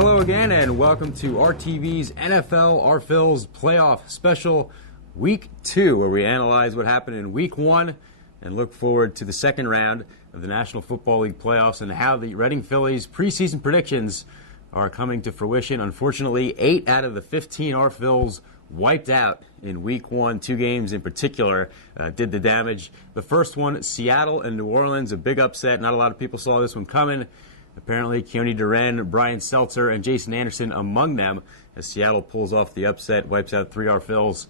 Hello again, and welcome to RTV's NFL Our Phils Playoff Special Week 2, where we analyze what happened in Week 1 and look forward to the second round of the National Football League playoffs and how the Reading Phillies' preseason predictions are coming to fruition. Unfortunately, 8 out of the 15 Our Phils wiped out in Week 1. 2 games in particular did the damage. The first one, Seattle and New Orleans, a big upset. Not a lot of people saw this one coming. Apparently, Keone Duren, Brian Seltzer, and Jason Anderson among them, as Seattle pulls off the upset, wipes out 3 Our Phils.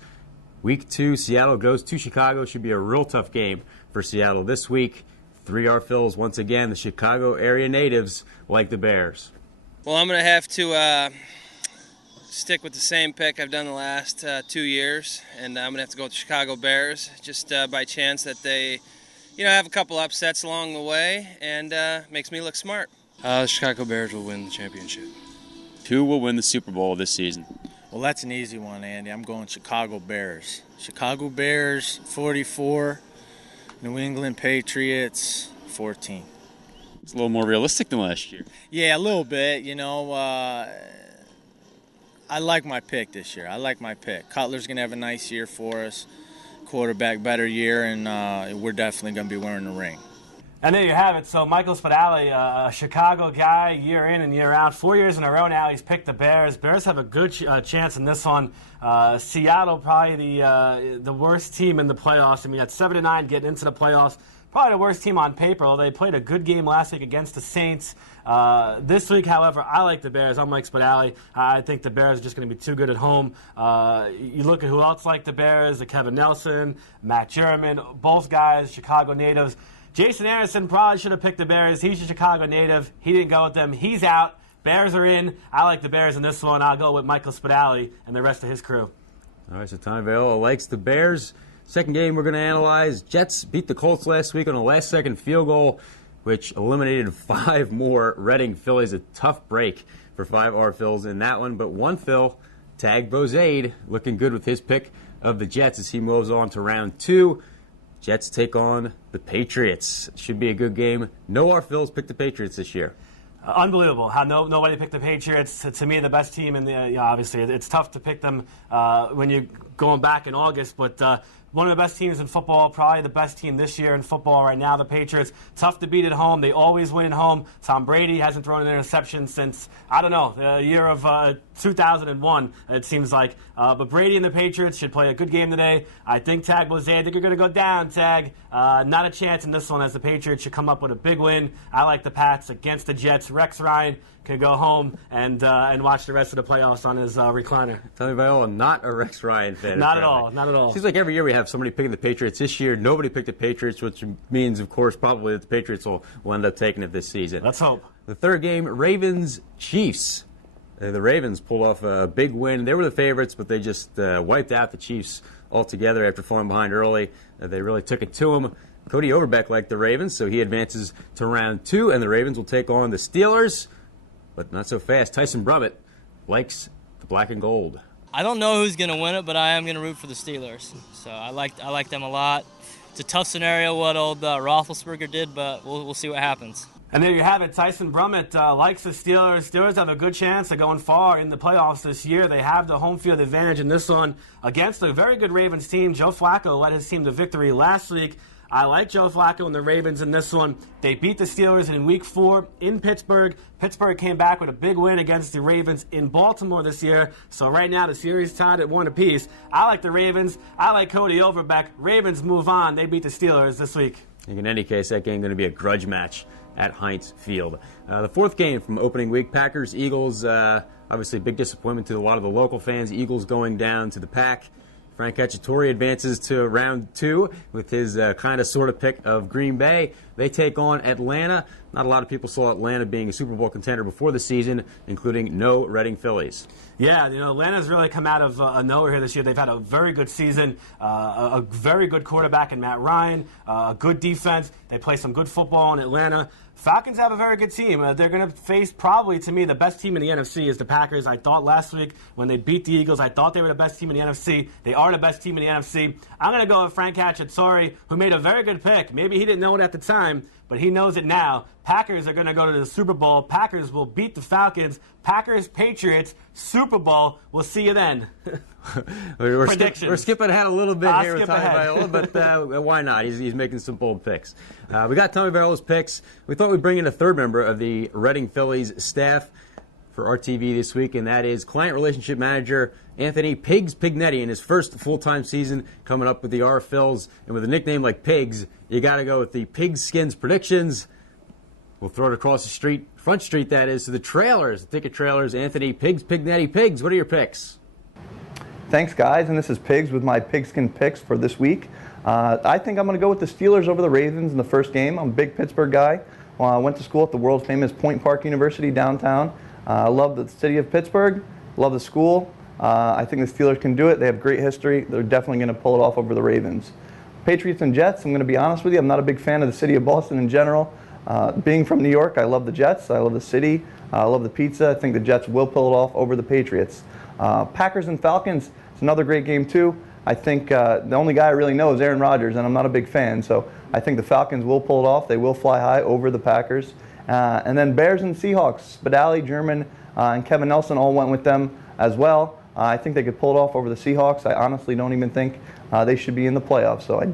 Week 2, Seattle goes to Chicago. Should be a real tough game for Seattle this week. 3 Our Phils, once again, the Chicago area natives like the Bears. Well, I'm going to have to stick with the same pick I've done the last 2 years, and I'm going to have to go with the Chicago Bears, just by chance that they, have a couple upsets along the way, and makes me look smart. The Chicago Bears will win the championship. Who will win the Super Bowl this season? Well, that's an easy one, Andy. I'm going Chicago Bears. Chicago Bears, 44. New England Patriots, 14. It's a little more realistic than last year. Yeah, a little bit. I like my pick this year. Cutler's going to have a nice year for us. Quarterback, better year, and we're definitely going to be wearing the ring. And there you have it. So Michael Spadali, a Chicago guy, year in and year out, 4 years in a row now, he's picked the Bears. Bears have a good chance in this one. Seattle, probably the worst team in the playoffs. I mean, at 7-9 getting into the playoffs, probably the worst team on paper. They played a good game last week against the Saints. This week, however, I like the Bears. I'm Mike Spadali. I think the Bears are just going to be too good at home. You look at who else like the Bears, the Kevin Nelson, Matt German, both guys, Chicago natives. Jason Anderson probably should have picked the Bears. He's a Chicago native. He didn't go with them. He's out. Bears are in. I like the Bears in this one. I'll go with Michael Spadali and the rest of his crew. All right, so Tommy Viola likes the Bears. Second game we're going to analyze. Jets beat the Colts last week on a last-second field goal, which eliminated 5 more Reading Phillies. A tough break for 5 Our Phils in that one. But one Phil, Tag Bozade, looking good with his pick of the Jets as he moves on to round 2. Jets take on the Patriots. Should be a good game. No Our Phils picked the Patriots this year. Unbelievable how nobody picked the Patriots. To me, the best team in the obviously it's tough to pick them when you're going back in August, but one of the best teams in football, probably the best team this year in football right now, the Patriots. Tough to beat at home. They always win at home. Tom Brady hasn't thrown an interception since, the year of 2001, it seems like. But Brady and the Patriots should play a good game today. I think Tag Bozade, I think you're going to go down, Tag. Not a chance in this one as the Patriots should come up with a big win. I like the Pats against the Jets. Rex Ryan can go home and watch the rest of the playoffs on his recliner. Tommy Viola, not a Rex Ryan fan. Not at all. Seems like every year we have somebody picking the Patriots. This year, nobody picked the Patriots, which means, of course, probably that the Patriots will end up taking it this season. Let's hope. The third game, Ravens-Chiefs. The Ravens pulled off a big win. They were the favorites, but they just wiped out the Chiefs altogether after falling behind early. They really took it to them. Cody Overbeck liked the Ravens, so he advances to round 2, and the Ravens will take on the Steelers. But not so fast. Tyson Brummett likes the black and gold. I don't know who's going to win it, but I am going to root for the Steelers. So I like them a lot. It's a tough scenario what old Roethlisberger did, but we'll see what happens. And there you have it. Tyson Brummett likes the Steelers. Steelers have a good chance of going far in the playoffs this year. They have the home field advantage in this one against a very good Ravens team. Joe Flacco led his team to victory last week. I like Joe Flacco and the Ravens in this one. They beat the Steelers in Week 4 in Pittsburgh. Pittsburgh came back with a big win against the Ravens in Baltimore this year. So right now the series tied at 1 apiece. I like the Ravens. I like Cody Overbeck. Ravens move on. They beat the Steelers this week. In any case, that game is going to be a grudge match at Heinz Field. The fourth game from opening week, Packers-Eagles. Obviously a big disappointment to a lot of the local fans. Eagles going down to the Pack. Frank Cacciatore advances to round 2 with his kind of sort of pick of Green Bay. They take on Atlanta. Not a lot of people saw Atlanta being a Super Bowl contender before the season, including no Reading Phillies. Yeah, Atlanta's really come out of nowhere here this year. They've had a very good season, a very good quarterback in Matt Ryan, a good defense. They play some good football in Atlanta. Falcons have a very good team. They're going to face probably, to me, the best team in the NFC is the Packers. I thought last week when they beat the Eagles, I thought they were the best team in the NFC. They are are the best team in the NFC. I'm going to go with Frank Cacciatore, who made a very good pick. Maybe he didn't know it at the time, but he knows it now. Packers are going to go to the Super Bowl. Packers will beat the Falcons. Packers, Patriots, Super Bowl. We'll see you then. We're Predictions. skipping ahead a little bit I'll here with skip Tommy ahead. Viola, but why not? He's making some bold picks. We got Tommy Viola's picks. We thought we'd bring in a third member of the Reading Phillies staff for RTV this week, and that is client relationship manager Anthony Pigs Pignetti in his first full-time season, coming up with the R Phils. And with a nickname like Pigs, you got to go with the Pigskins predictions. We'll throw it across the street, Front Street that is, to the trailers, the ticket trailers. Anthony Pigs Pignetti. Pigs, what are your picks? Thanks, guys, and this is Pigs with my Pigskin picks for this week. I think I'm going to go with the Steelers over the Ravens in the first game. I'm a big Pittsburgh guy. I went to school at the world-famous Point Park University downtown. I love the city of Pittsburgh, love the school. I think the Steelers can do it. They have great history. They're definitely going to pull it off over the Ravens. Patriots and Jets, I'm going to be honest with you, I'm not a big fan of the city of Boston in general. Being from New York, I love the Jets. I love the city. I love the pizza. I think the Jets will pull it off over the Patriots. Packers and Falcons, it's another great game too. I think the only guy I really know is Aaron Rodgers, and I'm not a big fan. So I think the Falcons will pull it off. They will fly high over the Packers. And then Bears and Seahawks. Spadali, German, and Kevin Nelson all went with them as well. I think they could pull it off over the Seahawks. I honestly don't even think they should be in the playoffs. So I